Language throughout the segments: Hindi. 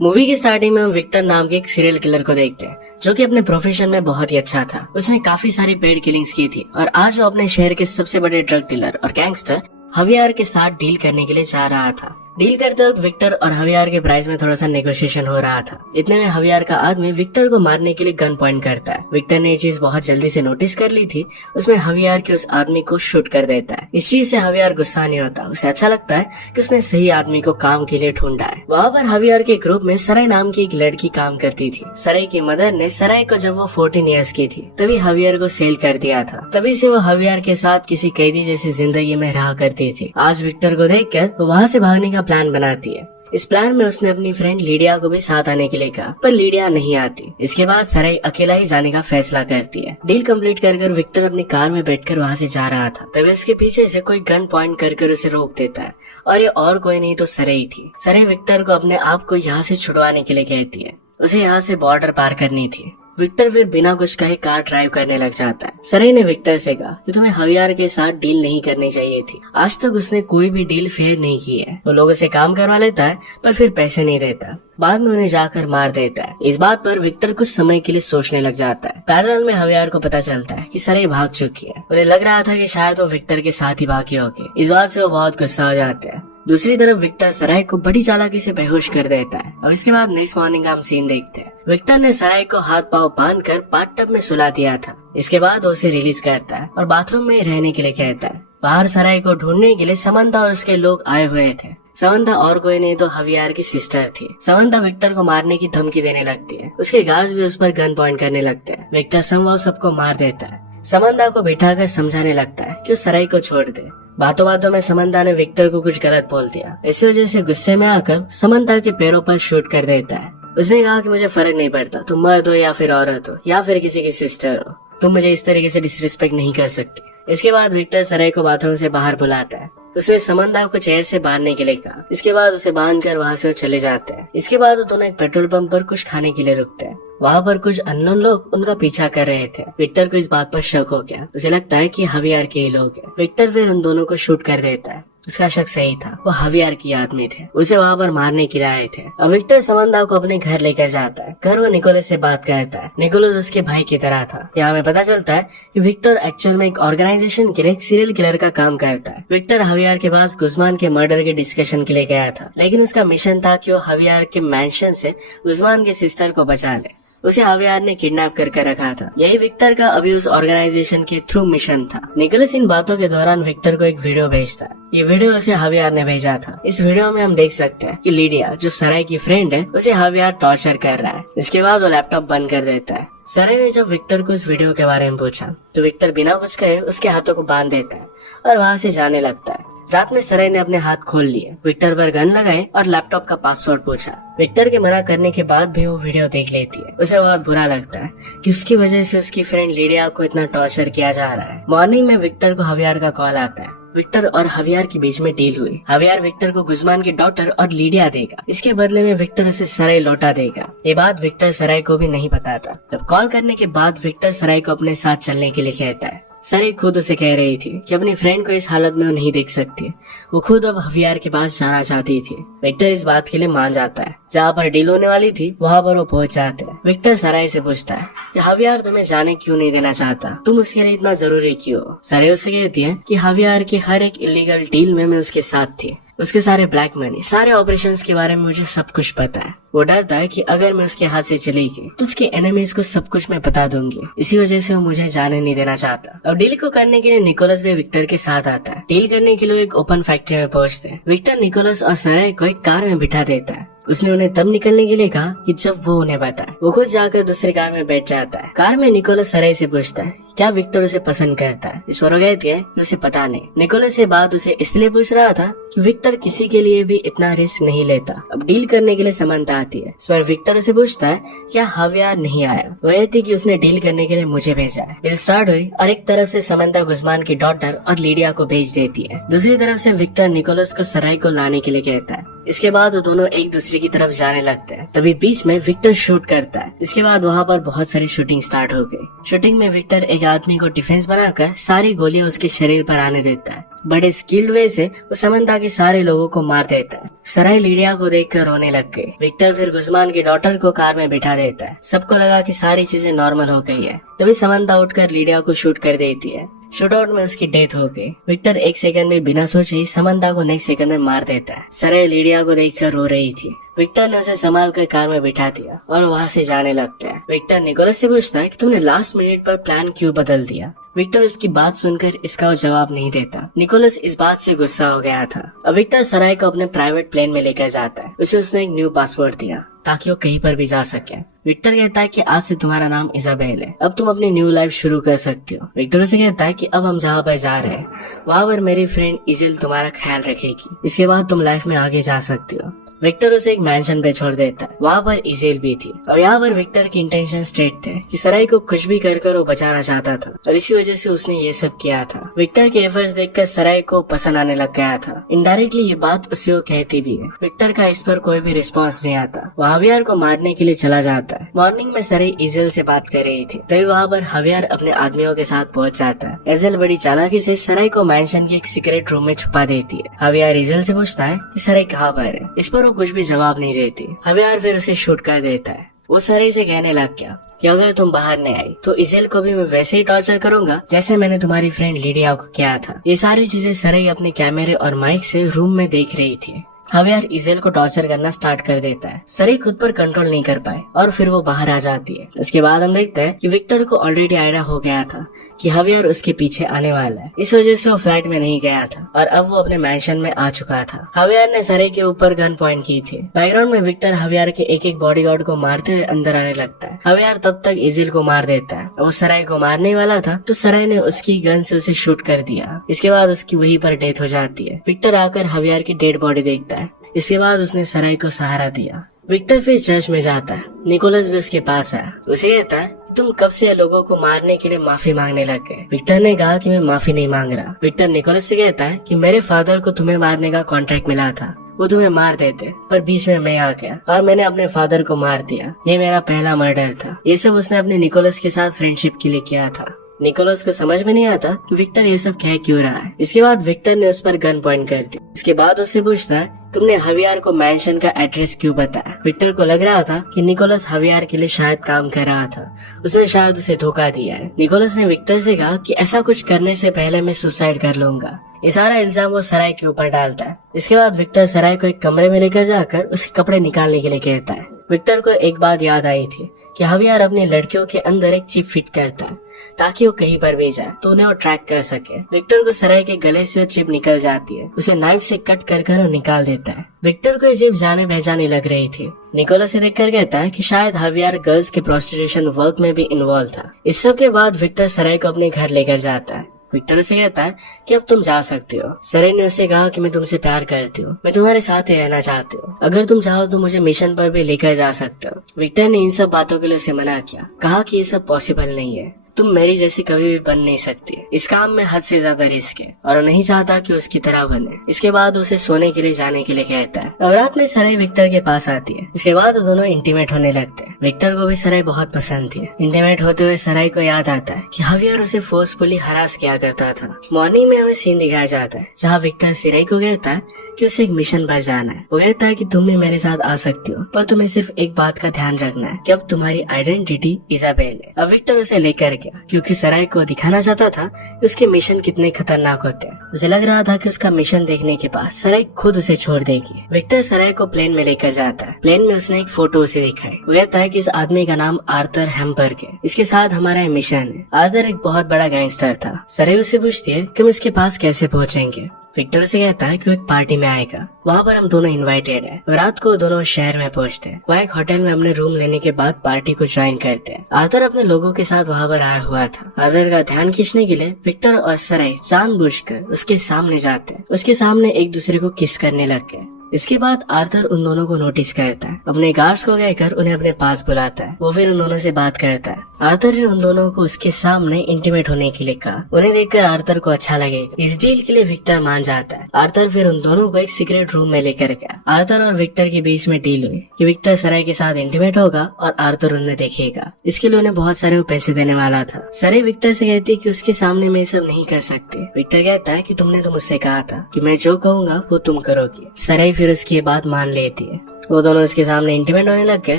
मूवी की स्टार्टिंग में हम विक्टर नाम के एक सीरियल किलर को देखते हैं जो कि अपने प्रोफेशन में बहुत ही अच्छा था। उसने काफी सारी पेड किलिंग्स की थी और आज वो अपने शहर के सबसे बड़े ड्रग डीलर और गैंगस्टर हवियार के साथ डील करने के लिए जा रहा था। डील करते वक्त विक्टर और हवियार के प्राइस में थोड़ा सा नेगोशिएशन हो रहा था। इतने में हवियार का आदमी विक्टर को मारने के लिए गन पॉइंट करता है। विक्टर ने ये चीज बहुत जल्दी से नोटिस कर ली थी। उसमें हवियार के उस आदमी को शूट कर देता है। इस चीज से हवियार गुस्सा नहीं होता। उसे अच्छा लगता है कि उसने सही आदमी को काम के लिए ढूंढा है। वहाँ पर हवियार के ग्रुप में सराय नाम की एक लड़की काम करती थी। सराय की मदर ने सराय को जब वो 14 ईयर्स की थी तभी हवियार को सेल कर दिया था। तभी से वो हवियार के साथ किसी कैदी जैसी जिंदगी में रहा करती थी। आज विक्टर को देखकर वो वहाँ से भागने का प्लान बनाती है। इस प्लान में उसने अपनी फ्रेंड लीडिया को भी साथ आने के लिए कहा, पर लीडिया नहीं आती। इसके बाद सराय अकेला ही जाने का फैसला करती है। डील कंप्लीट कर विक्टर अपनी कार में बैठकर वहाँ से जा रहा था। तभी उसके पीछे से कोई गन पॉइंट कर उसे रोक देता है और ये और कोई नहीं तो सराय थी। सराय विक्टर को अपने आप को यहाँ से छुड़वाने के लिए कहती है। उसे यहाँ से बॉर्डर पार करनी थी। विक्टर फिर बिना कुछ कहे कार ड्राइव करने लग जाता है। सराय ने विक्टर से कहा कि तुम्हें हवियार के साथ डील नहीं करनी चाहिए थी। आज तक उसने कोई भी डील फेयर नहीं की है। वो लोगों से काम करवा लेता है पर फिर पैसे नहीं देता। बाद में उन्हें जाकर मार देता है। इस बात पर विक्टर कुछ समय के लिए सोचने लग जाता है। पैरेलल में हवियार को पता चलता है कि सराय भाग चुकी है। उन्हें लग रहा था कि शायद वो विक्टर के साथ ही भागी होगी। इस बात से वो बहुत गुस्सा हो जाते हैं। दूसरी तरफ विक्टर सराय को बड़ी चालाकी से बेहोश कर देता है और इसके बाद नेक्स्ट मॉर्निंग का हम सीन देखते हैं। विक्टर ने सराय को हाथ पांव बांधकर बाथटब में सुला दिया था। इसके बाद वो उसे रिलीज करता है और बाथरूम में रहने के लिए कहता है। बाहर सराय को ढूंढने के लिए समंता और उसके लोग आए हुए थे। समंता और कोई नहीं तो हवियार की सिस्टर थी। समंता विक्टर को मारने की धमकी देने लगती है। उसके गार्ड्स भी उस पर गन पॉइंट करने लगते हैं। विक्टर संभव सबको मार देता है। समंता को बिठाकर समझाने लगता है कि वो सराय को छोड़ दे। बातों बातों में समंता ने विक्टर को कुछ गलत बोल दिया। इसी वजह से गुस्से में आकर समंता के पैरों पर शूट कर देता है। उसने कहा कि मुझे फर्क नहीं पड़ता, तुम मर्द हो या फिर औरत हो या फिर किसी की सिस्टर हो, तुम मुझे इस तरीके से डिसरिस्पेक्ट नहीं कर सकती। इसके बाद विक्टर सराय को बाथरूम से बाहर बुलाता है। उसने समंता को चेयर से बांधने के लिए कहा। इसके बाद उसे बांधकर वहाँ से वो चले जाते हैं। इसके बाद वो दोनों एक पेट्रोल पंप पर कुछ खाने के लिए रुकते हैं। वहाँ पर कुछ अननोन लोग उनका पीछा कर रहे थे। विक्टर को इस बात पर शक हो गया। उसे लगता है कि हवियार के ही लोग हैं। विक्टर फिर उन दोनों को शूट कर देता है। उसका शक सही था, वो हवियार की आदमी थे। उसे वहाँ पर मारने के लिए आए थे। अब विक्टर समंता को अपने घर लेकर जाता है। घर वो निकोलस से बात करता है। निकोलस उसके भाई की तरह था। यहाँ हमें पता चलता है कि विक्टर एक्चुअल में एक ऑर्गेनाइजेशन के लिए एक सीरियल किलर का काम करता है। विक्टर हवियार के पास गुजमान के मर्डर के डिस्कशन के लिए गया था, लेकिन उसका मिशन था कि वो हवियार के मैंशन से गुजमान के सिस्टर को बचा ले। उसे हवियार ने किडनैप करके रखा था। यही विक्टर का अभी उस ऑर्गेनाइजेशन के थ्रू मिशन था। निकोलस इन बातों के दौरान विक्टर को एक वीडियो भेजता है। ये वीडियो उसे हवियार ने भेजा था। इस वीडियो में हम देख सकते हैं कि लीडिया जो सराय की फ्रेंड है उसे हवियार टॉर्चर कर रहा है। इसके बाद वो लैपटॉप बंद कर देता है। सराय ने जब विक्टर को इस वीडियो के बारे में पूछा तो विक्टर बिना कुछ कहे उसके हाथों को बांध देता है और वहाँ से जाने लगता है। रात में सराय ने अपने हाथ खोल लिए, विक्टर पर गन लगाए और लैपटॉप का पासवर्ड पूछा। विक्टर के मना करने के बाद भी वो वीडियो देख लेती है। उसे बहुत बुरा लगता है कि उसकी वजह से उसकी फ्रेंड लीडिया को इतना टॉर्चर किया जा रहा है। मॉर्निंग में विक्टर को हवियार का कॉल आता है। विक्टर और हवियार के बीच में डील हुई। हवियार विक्टर को गुजमान की डॉटर और लीडिया देगा। इसके बदले में विक्टर उसे सराय लौटा देगा। ये बात विक्टर सराय को भी नहीं बताता। जब कॉल करने के बाद विक्टर सराय को अपने साथ चलने के लिए कहता है। सराय खुद उसे कह रही थी कि अपनी फ्रेंड को इस हालत में वो नहीं देख सकती। वो खुद अब हवियार के पास जाना चाहती थी। विक्टर इस बात के लिए मान जाता है। जहाँ पर डील होने वाली थी वहाँ पर वो पहुँच जाते हैं। विक्टर सराय से पूछता है कि हवियार तुम्हें जाने क्यों नहीं देना चाहता, तुम उसके लिए इतना जरूरी क्यों हो। सराय उससे कहती है कि हवियार की हर एक इलीगल डील में मैं उसके साथ थी। उसके सारे ब्लैक मनी, सारे ऑपरेशंस के बारे में मुझे सब कुछ पता है। वो डरता है कि अगर मैं उसके हाथ से चली गई तो उसके एनिमीज को सब कुछ मैं बता दूंगी। इसी वजह से वो मुझे जाने नहीं देना चाहता। अब डील को करने के लिए निकोलस भी विक्टर के साथ आता है। डील करने के लिए एक ओपन फैक्ट्री में पहुंचते हैं। विक्टर निकोलस और सराय को एक कार में बिठा देता है। उसने उन्हें तब निकलने के लिए कहा कि जब वो उन्हें बताए। वो खुद जाकर दूसरी कार में बैठ जाता है। कार में निकोलस सराय से पूछता है क्या विक्टर उसे पसंद करता है। इस पर वो कहती है कि उसे पता नहीं। निकोलस ये बात उसे इसलिए पूछ रहा था कि विक्टर किसी के लिए भी इतना रिस्क नहीं लेता। अब डील करने के लिए समंता आती है। इस पर विक्टर उसे पूछता है क्या हवियार नहीं आया। वह थी कि उसने डील करने के लिए मुझे भेजा है। डील स्टार्ट हुई और एक तरफ से समंता गुजमान की डॉटर और लीडिया को भेज देती है। दूसरी तरफ से विक्टर निकोलस को सराय को लाने के लिए कहता है। इसके बाद वो दोनों एक दूसरे की तरफ जाने लगते हैं। तभी बीच में विक्टर शूट करता है। इसके बाद वहाँ पर बहुत सारी शूटिंग स्टार्ट हो गई। शूटिंग में विक्टर एक आदमी को डिफेंस बनाकर सारी गोलियां उसके शरीर पर आने देता है। बड़े स्किल्ड वे से वो समंता के सारे लोगों को मार देता है। सराय लीडिया को देखकर रोने लग गई। विक्टर फिर गुस्मान की डॉटर को कार में बिठा देता है। सबको लगा कि सारी चीजें नॉर्मल हो गई है। तभी समंता उठकर लीडिया को शूट कर देती है। शूटआउट में उसकी डेथ हो गई। विक्टर एक सेकंड में बिना सोचे ही समंता को नेक्स्ट सेकंड में मार देता है। सराय लीडिया को देखकर रो रही थी। विक्टर ने उसे संभाल कर कार में बिठा दिया और वहाँ से जाने लगता है। विक्टर निकोलस से पूछता है कि तुमने लास्ट मिनट पर प्लान क्यों बदल दिया। विक्टर उसकी बात सुनकर इसका जवाब नहीं देता। निकोलस इस बात से गुस्सा हो गया था। अब विक्टर सराय को अपने प्राइवेट प्लेन में लेकर जाता है। उसे उसने एक न्यू पासपोर्ट दिया ताकि वो कहीं पर भी जा सके। विक्टर कहता है कि आज से तुम्हारा नाम इजाबेल है, अब तुम अपनी न्यू लाइफ शुरू कर सकती हो। विक्टर उसे कहता है कि अब हम जहाँ पर जा रहे हैं वहाँ पर मेरी फ्रेंड इजेल तुम्हारा ख्याल रखेगी। इसके बाद तुम लाइफ में आगे जा सकती हो। विक्टर उसे एक मैंशन पे छोड़ देता है। वहाँ पर इजेल भी थी और यहाँ पर विक्टर की इंटेंशन स्ट्रेट थे कि सराय को कुछ भी कर वो बचाना चाहता था और इसी वजह से उसने ये सब किया था। विक्टर के एफर्ट्स देखकर सराय को पसंद आने लग गया था। इनडायरेक्टली ये बात उसे वो कहती भी है। विक्टर का इस पर कोई भी रिस्पॉन्स नहीं आता। वो हवियार को मारने के लिए चला जाता है। मॉर्निंग में सराय इजेल से बात कर रही थी, तभी वहाँ पर हवियार अपने आदमियों के साथ पहुँच जाता है। इजेल बड़ी चालाकी से सराय को मैंशन के एक सीक्रेट रूम में छुपा देती है। हवियार इजेल से पूछता है कि सराय कहाँ पर है। इस पर वो कुछ भी जवाब नहीं देती। हवियार फिर उसे शूट कर देता है। वो सराय से कहने लग गया कि अगर तुम बाहर नहीं आई तो इजेल को भी मैं वैसे ही टॉर्चर करूंगा जैसे मैंने तुम्हारी फ्रेंड लीडिया को किया था। ये सारी चीजें सराय अपने कैमरे और माइक से रूम में देख रही थी। हवियार इजेल को टॉर्चर करना स्टार्ट कर देता है। सराय खुद पर कंट्रोल नहीं कर पाए और फिर वो बाहर आ जाती है। उसके बाद हम देखते हैं कि विक्टर को ऑलरेडी आइडिया हो गया था कि हवियार उसके पीछे आने वाला है। इस वजह से वो फ्लाइट में नहीं गया था और अब वो अपने मैंशन में आ चुका था। हवियार ने सराय के ऊपर गन पॉइंट की थी। बैकग्राउंड में विक्टर हवियार के एक एक बॉडीगार्ड को मारते हुए अंदर आने लगता है। हवियार तब तक इजेल को मार देता है। वो सराय को मारने वाला था तो सराय ने उसकी गन से उसे शूट कर दिया। इसके बाद उसकी वहीं पर डेथ हो जाती है। विक्टर आकर हवियार की डेड बॉडी देखता है। इसके बाद उसने सराय को सहारा दिया। विक्टर फिर चर्च में जाता है। निकोलस भी उसके पास है। उसे कहता है तुम कब से लोगों को मारने के लिए माफी मांगने लग गए। विक्टर ने कहा कि मैं माफी नहीं मांग रहा। विक्टर निकोलस से कहता है कि मेरे फादर को तुम्हें मारने का कॉन्ट्रैक्ट मिला था, वो तुम्हें मार देते पर बीच में मैं आ गया और मैंने अपने फादर को मार दिया। ये मेरा पहला मर्डर था। ये सब उसने अपने निकोलस के साथ फ्रेंडशिप के लिए किया था। निकोलस को समझ में नहीं आता कि विक्टर ये सब कह क्यों रहा है। इसके बाद विक्टर ने उस पर गन पॉइंट कर दी। इसके बाद उससे पूछता है तुमने हवियार को मैंशन का एड्रेस क्यों बताया। विक्टर को लग रहा था कि निकोलस हवियार के लिए शायद काम कर रहा था, उसने शायद उसे धोखा दिया है। निकोलस ने विक्टर से कहा कि ऐसा कुछ करने से पहले मैं सुसाइड कर लूंगा। ये सारा इल्जाम वो सराय के ऊपर डालता है। इसके बाद विक्टर सराय को एक कमरे में लेकर जाकर उसके कपड़े निकालने के लिए कहता है। विक्टर को एक बात याद आई थी कि हवियार अपनी लड़कियों के अंदर एक चिप फिट करता है ताकि वो कहीं पर भी जाए तो उन्हें वो ट्रैक कर सके। विक्टर को सराय के गले से वो चिप निकल जाती है। उसे नाइफ से कट कर वो निकाल देता है। विक्टर को ये चिप जाने पहचाने लग रही थी। निकोलस से देखकर कहता है कि शायद हवियार गर्ल्स के प्रोस्टिट्यूशन वर्क में भी इन्वॉल्व था। इस सब के बाद विक्टर सराय को अपने घर लेकर जाता है। विक्टर से कहता है कि अब तुम जा सकते हो। सराय ने उससे कहा कि मैं तुमसे प्यार करती हूँ, मैं तुम्हारे साथ ही रहना चाहती हूँ। अगर तुम चाहो तो मुझे मिशन पर भी लेकर जा सकते हो। विक्टर ने इन सब बातों के लिए उसे मना किया, कहा कि ये सब पॉसिबल नहीं है, तुम मेरी जैसी कभी भी बन नहीं सकती। इस काम में हद से ज्यादा रिस्क है और वो नहीं चाहता कि उसकी तरह बने। इसके बाद उसे सोने के लिए जाने के लिए कहता है। अब रात में सराय विक्टर के पास आती है। इसके बाद वो दोनों इंटीमेट होने लगते हैं। विक्टर को भी सराय बहुत पसंद थी। इंटीमेट होते हुए सराय को याद आता है कि हवियार उसे फोर्सफुली हरास किया करता था। मॉर्निंग में हमें सीन दिखाया जाता है जहाँ विक्टर सराय को कहता है कि उसे एक मिशन पर जाना है। वो कहता है कि तुम भी मेरे साथ आ सकती हो, पर तुम्हें सिर्फ एक बात का ध्यान रखना है कि अब तुम्हारी आइडेंटिटी इजाबेल है। अब विक्टर उसे लेकर गया क्योंकि सराय को दिखाना चाहता था कि उसके मिशन कितने खतरनाक होते हैं। उसे लग रहा था कि उसका मिशन देखने के बाद सराय खुद उसे छोड़ देगी। विक्टर सराय को प्लेन में लेकर जाता है। प्लेन में उसने एक फोटो उसे दिखाई। वो कहता है कि इस आदमी का नाम आर्थर हेम्बर्ग है, इसके साथ हमारा मिशन है। आर्थर एक बहुत बड़ा गैंगस्टर था। सराय उससे पूछती है कि हम इसके पास कैसे पहुँचेंगे। विक्टर से कहता है कि वो एक पार्टी में आएगा, वहाँ पर हम दोनों इनवाइटेड है। रात को दोनों शहर में पहुँचते हैं। वहाँ एक होटल में अपने रूम लेने के बाद पार्टी को ज्वाइन करते हैं। आर्थर अपने लोगों के साथ वहाँ पर आया हुआ था। आर्थर का ध्यान खींचने के लिए विक्टर और सराय जानबूझकर उसके सामने जाते हैं। उसके सामने एक दूसरे को किस करने लग गए। इसके बाद आर्थर उन दोनों को नोटिस करता है। अपने गार्ड्स को कहकर उन्हें अपने पास बुलाता है। वो फिर उन दोनों से बात करता है। आर्थर ने उन दोनों को उसके सामने इंटीमेट होने के लिए कहा। उन्हें देखकर आर्थर को अच्छा लगेगा। इस डील के लिए विक्टर मान जाता है। आर्थर फिर उन दोनों को एक सीक्रेट रूम में लेकर गया। आर्थर और विक्टर के बीच में डील हुई कि विक्टर सराय के साथ इंटीमेट होगा और आर्थर उन्हें देखेगा। इसके लिए उन्हें बहुत सारे पैसे देने वाला था। सराय विक्टर से कहती है कि उसके सामने मैं सब नहीं कर सकती। विक्टर कहता है कि तुमने तो मुझसे कहा था कि मैं जो कहूँगा वो तुम करोगी। सराय फिर उसकी ये बात मान लेती है। वो दोनों उसके सामने इंटीमेट होने लग गए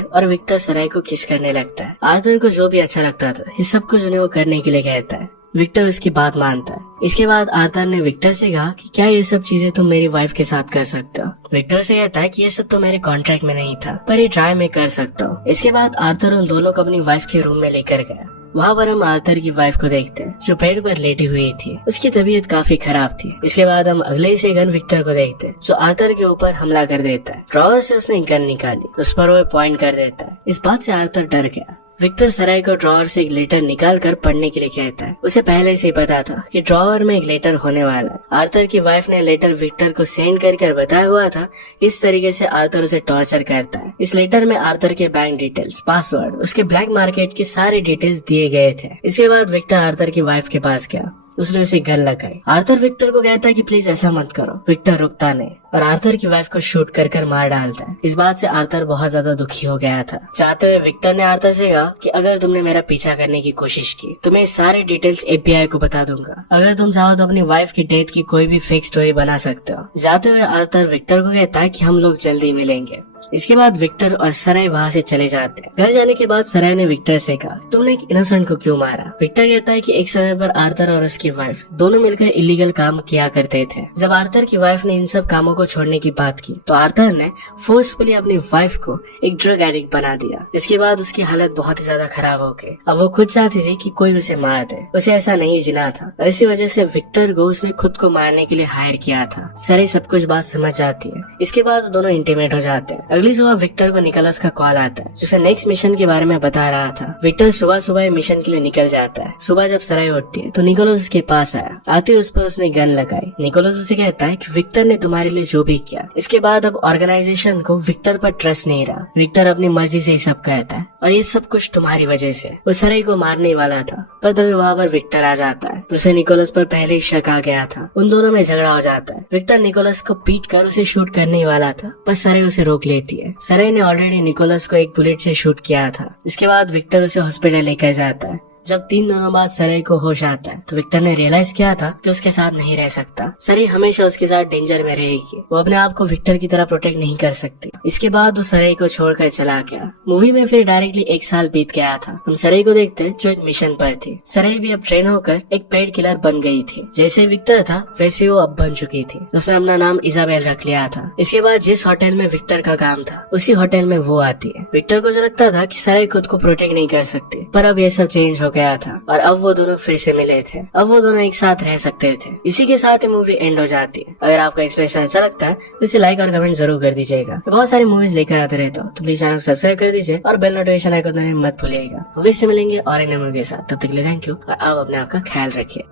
और विक्टर सराय को किस करने लगता है। आर्थर को जो भी अच्छा लगता था ये सब कुछ उन्हें वो करने के लिए कहता है। विक्टर उसकी बात मानता है। इसके बाद आर्थर ने विक्टर से कहा कि क्या ये सब चीजें तुम मेरी वाइफ के साथ कर सकते हो। विक्टर से कहता है कि ये सब तो मेरे कॉन्ट्रैक्ट में नहीं था, पर ये ट्राई मैं कर सकता हूँ। इसके बाद आर्थर उन दोनों को अपनी वाइफ के रूम में लेकर गया। वहाँ पर हम आर्थर की वाइफ को देखते हैं जो बेड पर लेटी हुई थी। उसकी तबीयत काफी खराब थी। इसके बाद हम अगले ही सेकंड विक्टर को देखते हैं जो आर्थर के ऊपर हमला कर देता है। ड्रॉवर से उसने गन निकाली, उस पर वो पॉइंट कर देता है। इस बात से आर्थर डर गया। विक्टर सराय को ड्रॉवर से एक लेटर निकाल कर पढ़ने के लिए कहता है। उसे पहले से ही पता था कि ड्रॉवर में एक लेटर होने वाला है। आर्थर की वाइफ ने लेटर विक्टर को सेंड कर बताया हुआ था। इस तरीके से आर्थर उसे टॉर्चर करता है। इस लेटर में आर्थर के बैंक डिटेल्स, पासवर्ड, उसके ब्लैक मार्केट के सारे डिटेल्स दिए गए थे। इसके बाद विक्टर आर्थर की वाइफ के पास गया। उसने उसे गन लगाई। आर्थर विक्टर को कहता है कि प्लीज ऐसा मत करो। विक्टर रुकता नहीं और आर्थर की वाइफ को शूट कर मार डालता है। इस बात से आर्थर बहुत ज्यादा दुखी हो गया था। चाहते हुए विक्टर ने आर्थर से कहा कि अगर तुमने मेरा पीछा करने की कोशिश की तो मैं सारे डिटेल्स FBI को बता दूंगा। अगर तुम चाहो तो अपनी वाइफ की डेथ की कोई भी फेक स्टोरी बना सकते हो। जाते हुए आर्थर विक्टर को कहता है कि हम लोग जल्दी मिलेंगे। इसके बाद विक्टर और सराय वहाँ से चले जाते हैं। घर जाने के बाद सराय ने विक्टर से कहा, तुमने एक इनोसेंट को क्यों मारा। विक्टर कहता है कि एक समय पर आर्थर और उसकी वाइफ दोनों मिलकर इलीगल काम किया करते थे। जब आर्थर की वाइफ ने इन सब कामों को छोड़ने की बात की तो आर्थर ने फोर्सफुली अपनी वाइफ को एक ड्रग एडिक्ट बना दिया। इसके बाद उसकी हालत बहुत ही ज्यादा खराब हो गई। अब वो खुद चाहती थी कि कोई उसे मार दे। उसे ऐसा नहीं जीना था और इसी वजह से विक्टर को उसने खुद को मारने के लिए हायर किया था। सराय सब कुछ बात समझ जाती है। इसके बाद दोनों इंटीमेट हो जाते हैं। अगली सुबह विक्टर को निकोलस का कॉल आता है जिसे नेक्स्ट मिशन के बारे में बता रहा था। विक्टर सुबह सुबह मिशन के लिए निकल जाता है। सुबह जब सराय उठती है तो निकोलस उसके पास आया। आते उस पर उसने गन लगाई। निकोलस उसे कहता है कि विक्टर ने तुम्हारे लिए जो भी किया। इसके बाद अब ऑर्गेनाइजेशन को विक्टर पर ट्रस्ट नहीं रहा। विक्टर अपनी मर्जी से ही सब कहता है और ये सब कुछ तुम्हारी वजह से। वो सराय को मारने वाला था पर तभी वहाँ पर विक्टर आ जाता है तो उसे निकोलस पर पहले ही शक आ गया था। उन दोनों में झगड़ा हो जाता है। विक्टर निकोलस को पीट कर उसे शूट करने वाला था पर सराय उसे रोक लेती है। सराय ने ऑलरेडी निकोलस को एक बुलेट से शूट किया था। इसके बाद विक्टर उसे हॉस्पिटल लेकर जाता है। जब 3 दिनों बाद सराय को होश आता है तो विक्टर ने रियलाइज किया था कि उसके साथ नहीं रह सकता। सराय हमेशा उसके साथ डेंजर में रहेगी। वो अपने आप को विक्टर की तरह प्रोटेक्ट नहीं कर सकती। इसके बाद वो सराय को छोड़कर चला गया। मूवी में फिर डायरेक्टली 1 साल बीत गया था। हम सराय को देखते हैं जो एक मिशन पर थी। सराय भी अब ट्रेन होकर एक पेड किलर बन गई थी। जैसे विक्टर था वैसे वो अब बन चुकी थी। उसने अपना नाम इजाबेल रख लिया था। इसके बाद जिस होटल में विक्टर का काम था उसी होटल में वो आती है। विक्टर को जो लगता था कि सराय खुद को प्रोटेक्ट नहीं कर सकती, पर अब ये सब चेंज हो गया था और अब वो दोनों फिर से मिले थे। अब वो दोनों एक साथ रह सकते थे। इसी के साथ ही मूवी एंड हो जाती है। अगर आपका एक्सप्रेशन अच्छा लगता है तो इसे लाइक और कमेंट जरूर कर दीजिएगा। बहुत सारी मूवीज लेकर आते रहता हूँ तो प्लीज चैनल को सब्सक्राइब कर दीजिए और बेल नोटिफिकेशन आइकन दबाना मत भूलिएगा। मूवी से मिलेंगे और एक नई मूवी के साथ। तब तक के लिए थैंक यू और आप अपने आप का ख्याल रखिए।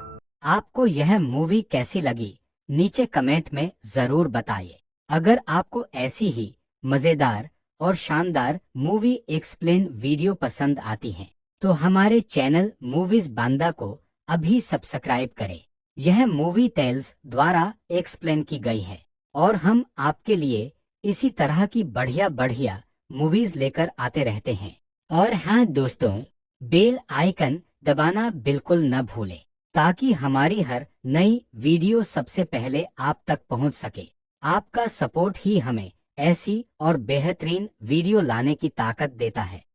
आपको यह मूवी कैसी लगी नीचे कमेंट में जरूर बताइए। अगर आपको ऐसी ही मजेदार और शानदार मूवी एक्सप्लेन वीडियो पसंद आती हैं तो हमारे चैनल मूवीज बांदा को अभी सब्सक्राइब करें। यह मूवी टेल्स द्वारा एक्सप्लेन की गई है और हम आपके लिए इसी तरह की बढ़िया बढ़िया मूवीज लेकर आते रहते हैं। और हाँ दोस्तों, बेल आइकन दबाना बिल्कुल न भूलें ताकि हमारी हर नई वीडियो सबसे पहले आप तक पहुंच सके। आपका सपोर्ट ही हमें ऐसी और बेहतरीन वीडियो लाने की ताकत देता है।